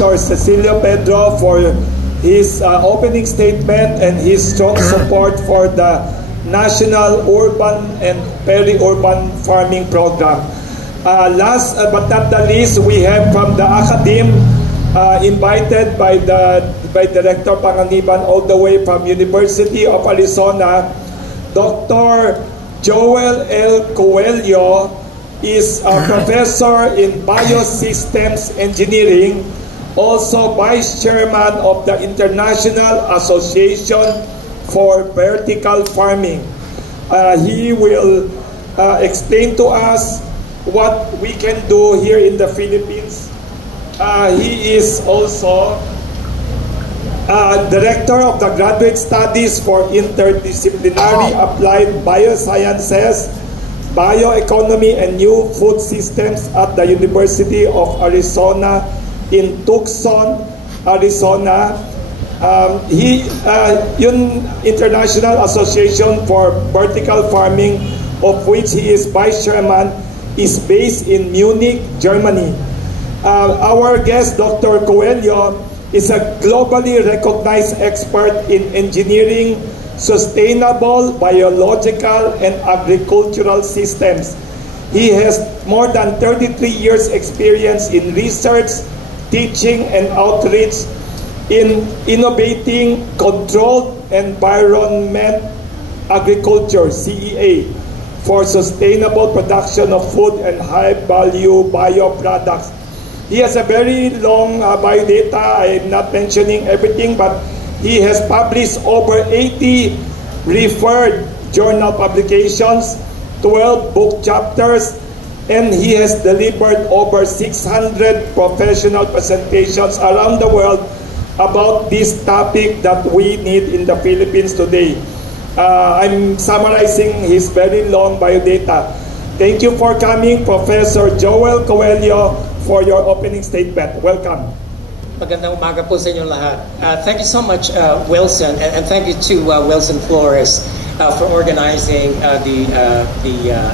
Dr. Cecilio Pedro for his opening statement and his strong support for the National Urban and Peri-Urban Farming Program. Last but not the least, we have from the academe, invited by Director Panganiban all the way from University of Arizona, Dr. Joel L. Cuello is a professor in Biosystems Engineering, also Vice Chairman of the International Association for Vertical Farming. He will explain to us what we can do here in the Philippines. He is also Director of the Graduate Studies for Interdisciplinary Applied Biosciences, Bioeconomy and New Food Systems at the University of Arizona in Tucson, Arizona. Yung International Association for Vertical Farming, of which he is Vice Chairman, is based in Munich, Germany. Our guest, Dr. Cuello, is a globally recognized expert in engineering sustainable biological and agricultural systems. He has more than 33 years experience in research, teaching, and outreach in innovating controlled environment agriculture, CEA, for sustainable production of food and high-value bioproducts. He has a very long biodata. I'm not mentioning everything, but he has published over 80 referred journal publications, 12 book chapters, and he has delivered over 600 professional presentations around the world about this topic that we need in the Philippines today. I'm summarizing his very long biodata. Thank you for coming, Professor Joel Cuello, for your opening statement. Welcome. Magandang umaga po sa inyong lahat. Thank you so much, Wilson, and thank you to Wilson Flores for organizing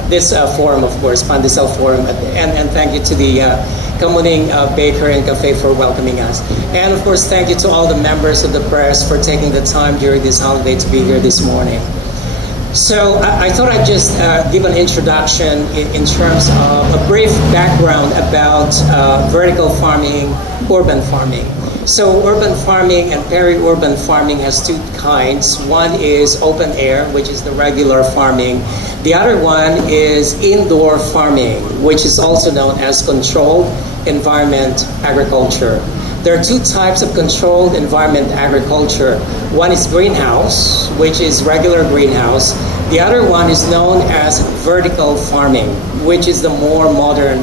this forum, of course, Pandesal Forum, and thank you to the Kamuning Baker and Cafe for welcoming us. And of course, thank you to all the members of the press for taking the time during this holiday to be here this morning. So I thought I'd just give an introduction in terms of a brief background about vertical farming, urban farming. So urban farming and peri-urban farming has two kinds. One is open air, which is the regular farming. The other one is indoor farming, which is also known as controlled environment agriculture. There are two types of controlled environment agriculture. One is greenhouse, which is regular greenhouse. The other one is known as vertical farming, which is the more modern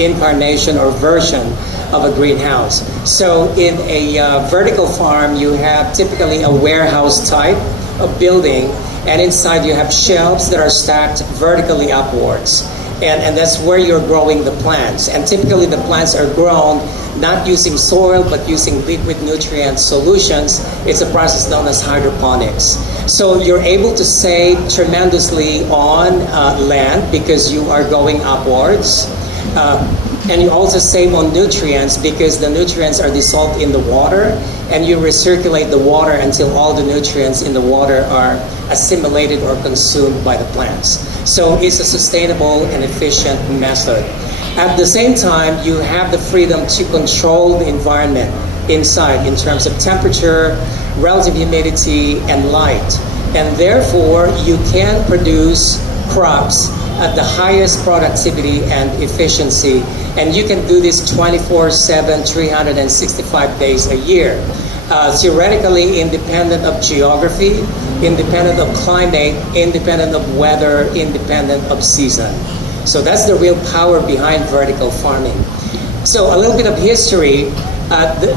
incarnation or version of a greenhouse. So in a vertical farm, you have typically a warehouse type of building, and inside you have shelves that are stacked vertically upwards. And that's where you're growing the plants. And typically the plants are grown not using soil, but using liquid nutrient solutions. It's a process known as hydroponics. So you're able to save tremendously on land because you are going upwards. And you also save on nutrients because the nutrients are dissolved in the water, and you recirculate the water until all the nutrients in the water are assimilated or consumed by the plants. So it's a sustainable and efficient method. At the same time, you have the freedom to control the environment inside in terms of temperature, relative humidity, and light. And therefore, you can produce crops at the highest productivity and efficiency. And you can do this 24/7, 365 days a year. Theoretically independent of geography, independent of climate, independent of weather, independent of season. So that's the real power behind vertical farming. So a little bit of history.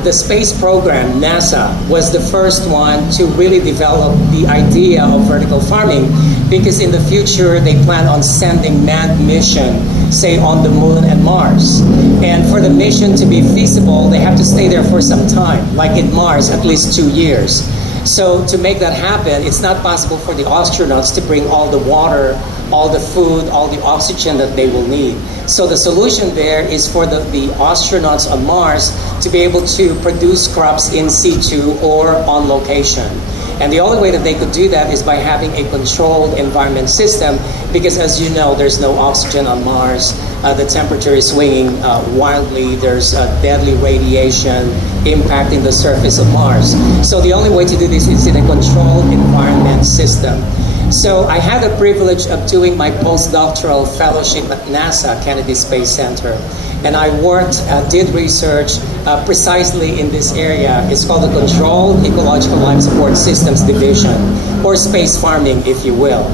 The space program, NASA, was the first one to really develop the idea of vertical farming, because in the future they plan on sending manned mission, say on the moon and Mars. And for the mission to be feasible, they have to stay there for some time, like in Mars, at least 2 years. So to make that happen, it's not possible for the astronauts to bring all the water, all the food, all the oxygen that they will need. So the solution there is for the astronauts on Mars to be able to produce crops in situ or on location. And the only way that they could do that is by having a controlled environment system, because as you know, there's no oxygen on Mars. The temperature is swinging wildly. There's deadly radiation impacting the surface of Mars. So the only way to do this is in a controlled environment system. So I had the privilege of doing my postdoctoral fellowship at NASA Kennedy Space Center. And I did research precisely in this area. It's called the Controlled Ecological Life Support Systems Division, or space farming, if you will.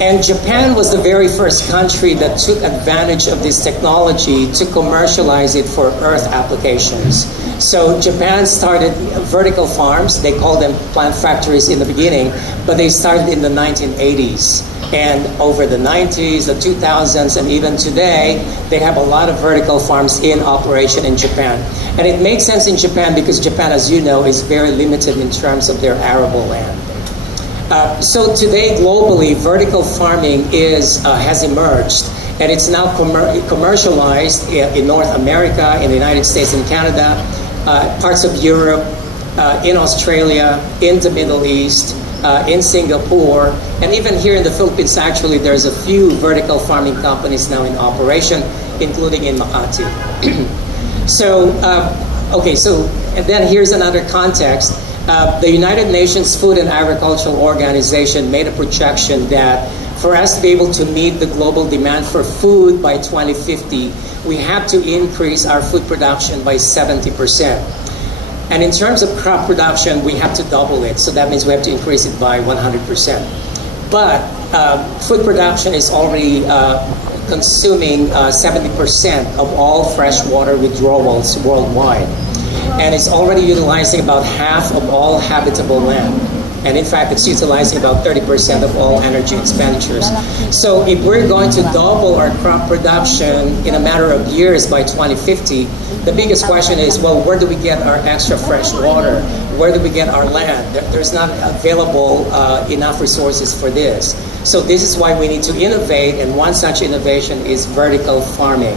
And Japan was the very first country that took advantage of this technology to commercialize it for Earth applications. So Japan started vertical farms. They called them plant factories in the beginning, but they started in the 1980s. And over the 90s, the 2000s, and even today, they have a lot of vertical farms in operation in Japan. And it makes sense in Japan because Japan, as you know, is very limited in terms of their arable land. So today, globally, vertical farming has emerged, and it's now commercialized in North America, in the United States and Canada, parts of Europe, in Australia, in the Middle East, in Singapore, and even here in the Philippines. Actually, there's a few vertical farming companies now in operation, including in Makati. And then here's another context. The United Nations Food and Agricultural Organization made a projection that for us to be able to meet the global demand for food by 2050, we have to increase our food production by 70%. And in terms of crop production, we have to double it. So that means we have to increase it by 100%. But food production is already consuming 70% of all freshwater withdrawals worldwide. And it's already utilizing about half of all habitable land. And in fact, it's utilizing about 30% of all energy expenditures. So if we're going to double our crop production in a matter of years by 2050, the biggest question is, well, where do we get our extra fresh water? Where do we get our land? There's not available enough resources for this. So this is why we need to innovate, and one such innovation is vertical farming.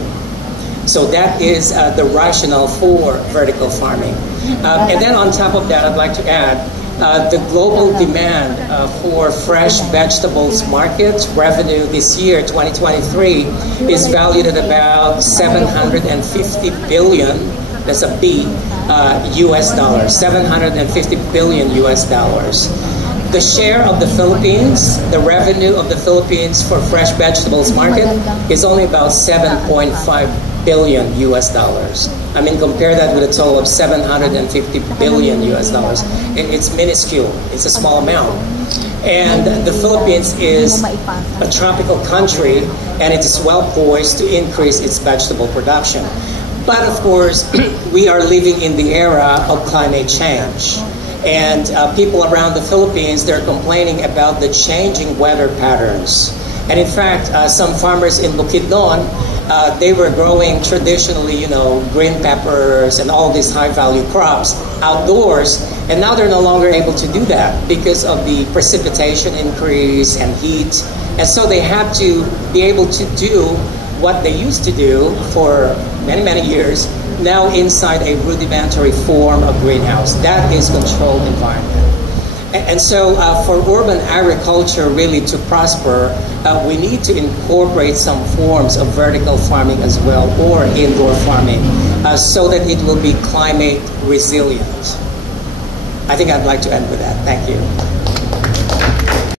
So that is the rationale for vertical farming. And then on top of that, I'd like to add, the global demand for fresh vegetables market revenue this year, 2023, is valued at about 750 billion, that's a B, US dollars, 750 billion US dollars. The share of the Philippines, the revenue of the Philippines for fresh vegetables market is only about 7.5 billion US dollars. I mean, compare that with a total of 750 billion US dollars. It's minuscule. It's a small amount. And the Philippines is a tropical country, and it is well poised to increase its vegetable production. But of course, we are living in the era of climate change. And people around the Philippines, they're complaining about the changing weather patterns. And in fact, some farmers in Bukidnon, they were growing traditionally, green peppers and all these high-value crops outdoors, and now they're no longer able to do that because of the precipitation increase and heat. And so they have to be able to do what they used to do for many, many years, now inside a rudimentary form of greenhouse. That is controlled environment. And so for urban agriculture really to prosper, we need to incorporate some forms of vertical farming as well, or indoor farming, so that it will be climate resilient. I think I'd like to end with that. Thank you.